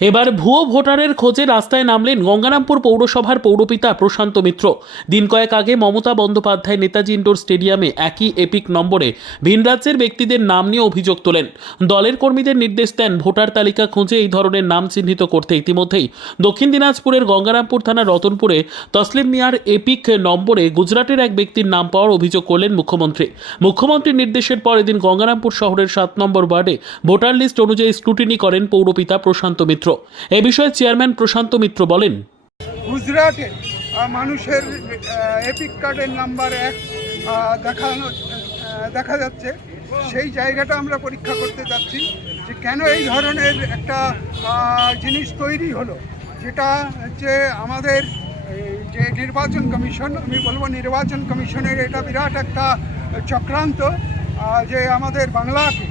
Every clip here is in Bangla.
এবার ভুয়ো ভোটারের খোঁজে রাস্তায় নামলেন গঙ্গারামপুর পৌরসভার পৌরপিতা প্রশান্ত মিত্র। দিন কয়েক আগে মমতা বন্দ্যোপাধ্যায় নেতাজি ইন্ডোর স্টেডিয়ামে একই এপিক নম্বরে ভিন রাজ্যের ব্যক্তিদের নাম নিয়ে অভিযোগ তোলেন। দলের কর্মীদের নির্দেশ দেন ভোটার তালিকা খুঁজে এই ধরনের নাম চিহ্নিত করতে। ইতিমধ্যেই দক্ষিণ দিনাজপুরের গঙ্গারামপুর থানার রতনপুরে তসলিম মিয়ার এপিক নম্বরে গুজরাটের এক ব্যক্তির নাম পাওয়ার অভিযোগ করলেন মুখ্যমন্ত্রী। মুখ্যমন্ত্রীর নির্দেশের পর এদিন গঙ্গারামপুর শহরের সাত নম্বর ওয়ার্ডে ভোটার লিস্ট অনুযায়ী স্ক্রুটিনি করেন পৌরপিতা প্রশান্ত মিত্র। এ বিষয়ে চেয়ারম্যান প্রশান্ত মিত্র বলেন, গুজরাটে মানুষের এপিক কার্ডের নাম্বার এক দেখানো দেখা যাচ্ছে। সেই জায়গাটা আমরা পরীক্ষা করতে যাচ্ছি যে কেন এই ধরনের একটা জিনিস তৈরি হলো। যেটা হচ্ছে আমাদের যে নির্বাচন কমিশন, আমি বলব নির্বাচন কমিশনের এটা বিরাট একটা চক্রান্ত যে আমাদের বাংলাকে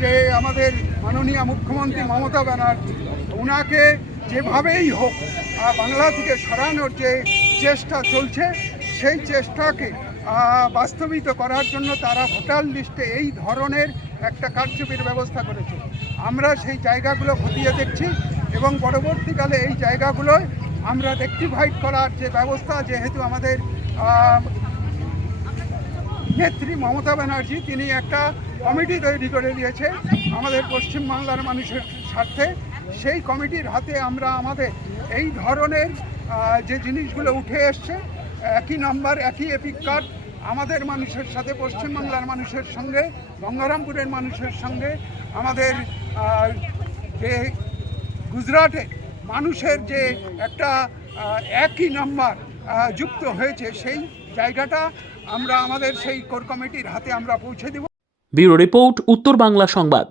যে আমাদের মাননীয় মুখ্যমন্ত্রী মমতা ব্যানার্জি ওনাকে যেভাবেই হোক বাংলা থেকে সরানোর যে চেষ্টা চলছে, সেই চেষ্টাকে বাস্তবিত করার জন্য তারা ভোটার লিস্টে এই ধরনের একটা কারচুপির ব্যবস্থা করেছে। আমরা সেই জায়গাগুলো খতিয়ে দেখছি এবং পরবর্তীকালে এই জায়গাগুলোয় আমরা রেক্টিফাইড করার যে ব্যবস্থা, যেহেতু আমাদের নেত্রী মমতা ব্যানার্জি, তিনি একটা কমিটি তৈরি করে দিয়েছে আমাদের পশ্চিমবাংলার মানুষের স্বার্থে। সেই কমিটির হাতে আমরা আমাদের এই ধরনের যে জিনিসগুলো উঠে এসছে, একই নাম্বার, একই এপিক কার্ড আমাদের মানুষের সাথে, পশ্চিমবাংলার মানুষের সঙ্গে গঙ্গারামপুরের মানুষের সঙ্গে, আমাদের যে গুজরাটে মানুষের যে একটা একই নাম্বার যুক্ত হয়েছে, সেই জায়গাটা আমরা আমাদের সেই কোর কমিটির হাতে আমরা পৌঁছে দেব। ব্যুরো রিপোর্ট, উত্তর বাংলা সংবাদ।